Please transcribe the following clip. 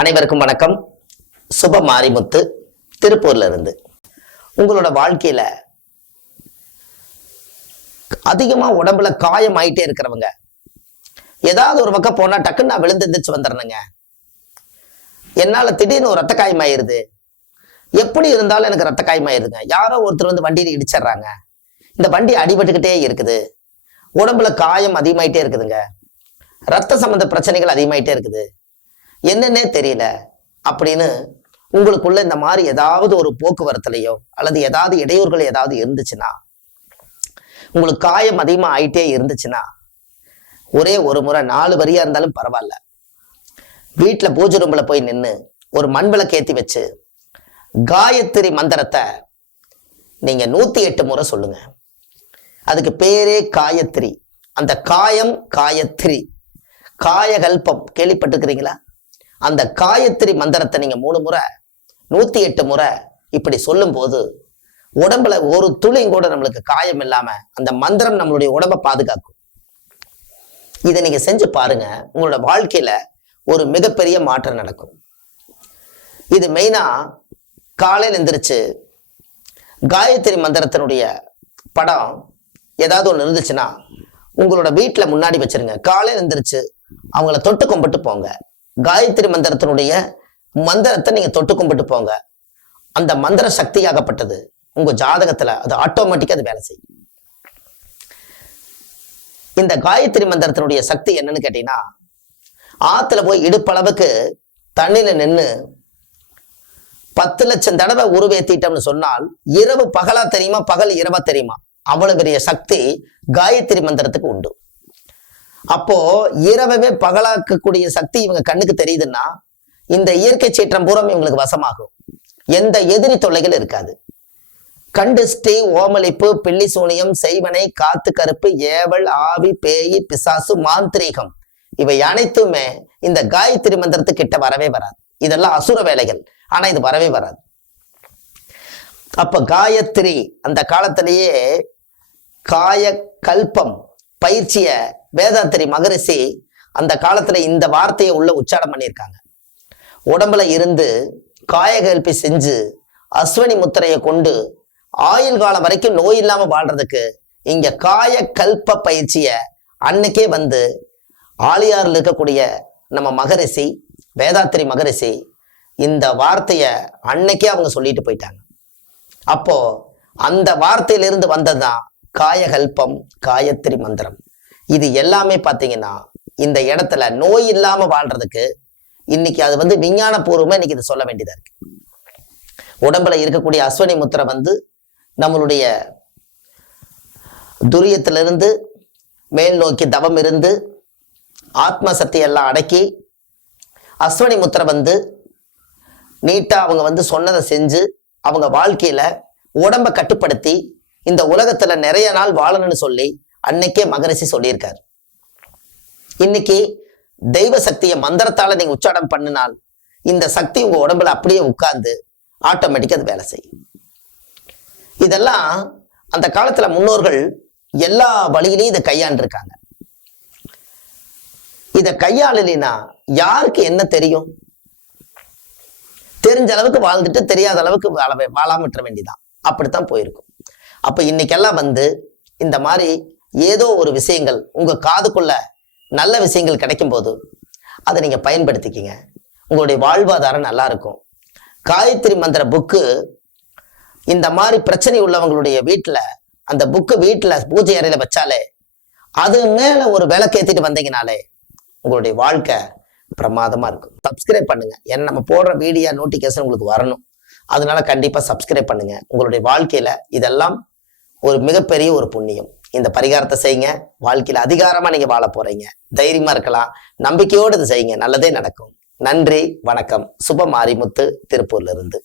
அனைவருக்கும் வணக்கம். சுப மாரிமுத்து திருப்பூர்ல இருந்து உங்களோட வாழ்க்கையில அதிகமா உடம்புல காயம் ஆயிட்டே இருக்கிறவங்க ஏதாவது ஒரு பக்கம் போனா டக்குன்னு நான் விழுந்து எந்திரிச்சு வந்துடுறேங்க என்னால திடீர்னு ஒரு ரத்த காயம் ஆயிருது. எப்படி இருந்தாலும் எனக்கு ரத்த காயம் ஆயிருதுங்க. யாரோ ஒருத்தர் வந்து வண்டியில இடிச்சிடுறாங்க. இந்த வண்டி அடிபட்டுக்கிட்டே இருக்குது. உடம்புல காயம் அதிகமாயிட்டே இருக்குதுங்க. ரத்த சம்பந்த பிரச்சனைகள் அதிகமாயிட்டே இருக்குது. என்னன்னே தெரியல. அப்படின்னு உங்களுக்குள்ள இந்த மாதிரி ஏதாவது ஒரு போக்குவரத்துலையோ அல்லது ஏதாவது இடையூறுகள் ஏதாவது இருந்துச்சுன்னா உங்களுக்கு காயம் அதிகமாக ஆயிட்டே இருந்துச்சுன்னா ஒரே ஒரு முறை நாலு வரியா இருந்தாலும் பரவாயில்ல. வீட்டில் பூஜை ரூம்ல போய் நின்று ஒரு மண் விளக்கு வச்சு காயத்ரி மந்திரத்தை நீங்க நூத்தி எட்டு முறை சொல்லுங்க. அதுக்கு பேரே காயத்ரி. அந்த காயம் காயத்ரி. காயகல்பம். கேள்விப்பட்டிருக்கிறீங்களா? அந்த காயத்ரி மந்திரத்தை நீங்கள் மூணு முறை நூற்றி எட்டு முறை இப்படி சொல்லும்போது உடம்புல ஒரு துளியும் கூட நம்மளுக்கு காயம் இல்லாமல் அந்த மந்திரம் நம்மளுடைய உடம்பை பாதுகாக்கும். இதை நீங்கள் செஞ்சு பாருங்க உங்களோட வாழ்க்கையில் ஒரு மிகப்பெரிய மாற்றம் நடக்கும். இது மெயினாக காலையில் எந்திரிச்சு காயத்ரி மந்திரத்தினுடைய படம் ஏதாவது ஒன்று இருந்துச்சுன்னா உங்களோட வீட்டில் முன்னாடி வச்சிருங்க. காலையில் எந்திரிச்சு அவங்கள தொட்டு கும்பிட்டு போங்க. காயத்ரி மந்திரத்தினுடைய மந்திரத்தை நீங்க தொட்டு கும்பிட்டு போங்க. அந்த மந்திர சக்தியாகப்பட்டது உங்க ஜாதகத்துல அது ஆட்டோமேட்டிக்கா அது வேலை செய்யும். இந்த காயத்ரி மந்திரத்தினுடைய சக்தி என்னன்னு கேட்டீங்கன்னா ஆத்துல போய் இடுப்பளவுக்கு தண்ணியில நின்று பத்து லட்சம் தடவை உருவேத்திட்டோம்னு சொன்னால் இரவு பகலா தெரியுமா? பகல் இரவா தெரியுமா? அவ்வளவு பெரிய சக்தி காயத்ரி மந்திரத்துக்கு உண்டு. அப்போ இரவவே பகலாக்கக்கூடிய சக்தி இவங்க கண்ணுக்கு தெரியுதுன்னா இந்த இயற்கை சீற்றம் பூரம் இவங்களுக்கு வசமாகும். எந்த எதிரி தொல்லைகள் இருக்காது. கண்டுஷ்டி ஓமளிப்பு பில்லி சூனியம் செய்வனை காத்து கருப்பு ஏவல் ஆவி பேய் பிசாசு மாந்திரீகம். இவை அனைத்துமே இந்த காயத்ரி மந்திரத்துக்கிட்ட வரவே வராது. இதெல்லாம் அசுர வேலைகள். ஆனா இது வரவே வராது. அப்ப காயத்ரி அந்த காலத்திலேயே காய கல்பம் பயிற்சியை வேதாத்திரி மகரிஷி அந்த காலத்துல இந்த வார்த்தையை உள்ள உச்சாரம் பண்ணியிருக்காங்க. உடம்புல இருந்து காயகல்பி செஞ்சு அஸ்வினி முத்திரையை கொண்டு ஆயுள் காலம் வரைக்கும் நோய் இல்லாம வாழ்றதுக்கு இங்க காய கல்ப பயிற்சிய அன்னைக்கே வந்து ஆலியாரில் இருக்கக்கூடிய நம்ம மகரிஷி வேதாத்திரி மகரிஷி இந்த வார்த்தைய அன்னைக்கே அவங்க சொல்லிட்டு போயிட்டாங்க. அப்போ அந்த வார்த்தையிலிருந்து வந்ததுதான் காயகல்பம் காயத்ரி மந்திரம். இது எல்லாமே பார்த்தீங்கன்னா இந்த இடத்துல நோய் இல்லாம வாழ்றதுக்கு இன்னைக்கு அது வந்து விஞ்ஞான பூர்வமா இன்னைக்கு இது சொல்ல வேண்டியதா இருக்கு. உடம்புல இருக்கக்கூடிய அஸ்வினி முத்திரை வந்து நம்மளுடைய துரியத்திலிருந்து மேல் நோக்கி தவம் இருந்து ஆத்ம சக்தி எல்லாம் அடக்கி அஸ்வினி முத்திரை வந்து நீட்டாக அவங்க வந்து சொன்னதை செஞ்சு அவங்க வாழ்க்கையில உடம்பை கட்டுப்படுத்தி இந்த உலகத்துல நிறைய நாள் வாழணும்னு சொல்லி அன்னைக்கே மகரிஷி சொல்லியிருக்கார். இன்னைக்கு தெய்வ சக்தியை மந்திரத்தால நீங்க உச்சாடம் பண்ணினால் இந்த சக்தி உங்க உடம்புல அப்படியே உட்கார்ந்து ஆட்டோமேட்டிக்கா அது வேலை செய்யும். இதெல்லாம் அந்த காலத்துல முன்னோர்கள் எல்லா வழியிலையும் இதை கையாண்டிருக்காங்க. இதை கையாளலினா யாருக்கு என்ன தெரியும்? தெரிஞ்ச அளவுக்கு வாழ்ந்துட்டு தெரியாத அளவுக்கு வாழ வாழாம விட்டுற வேண்டியதான் அப்படித்தான் போயிருக்கும். அப்ப இன்னைக்கெல்லாம் வந்து இந்த மாதிரி ஏதோ ஒரு விஷயங்கள் உங்கள் காதுக்குள்ள நல்ல விஷயங்கள் கிடைக்கும் போது அதை நீங்கள் பயன்படுத்திக்கிங்க. உங்களுடைய வாழ்வாதாரம் நல்லா இருக்கும். காயத்ரி மந்திர புக்கு இந்த மாதிரி பிரச்சனை உள்ளவங்களுடைய வீட்டில் அந்த புக்கு வீட்டில் பூஜை அறையில் வச்சாலே அது மேலே ஒரு விளக்கேத்திட்டு வந்தீங்கனாலே உங்களுடைய வாழ்க்கை பிரமாதமாக இருக்கும். சப்ஸ்கிரைப் பண்ணுங்க. ஏன்னா நம்ம போடுற வீடியோ நோட்டிஃபிகேஷன் உங்களுக்கு வரணும். அதனால கண்டிப்பாக சப்ஸ்கிரைப் பண்ணுங்கள் உங்களுடைய வாழ்க்கையில் இதெல்லாம் ஒரு மிகப்பெரிய ஒரு புண்ணியம். இந்த பரிகாரத்தை செய்யுங்க. வாழ்க்கையில அதிகாரமா நீங்க வாழ போறீங்க. தைரியமா இருக்கலாம். நம்பிக்கையோடு இதை செய்யுங்க. நல்லதே நடக்கும். நன்றி வணக்கம். சுப மாரிமுத்து திருப்பூர்ல இருந்து.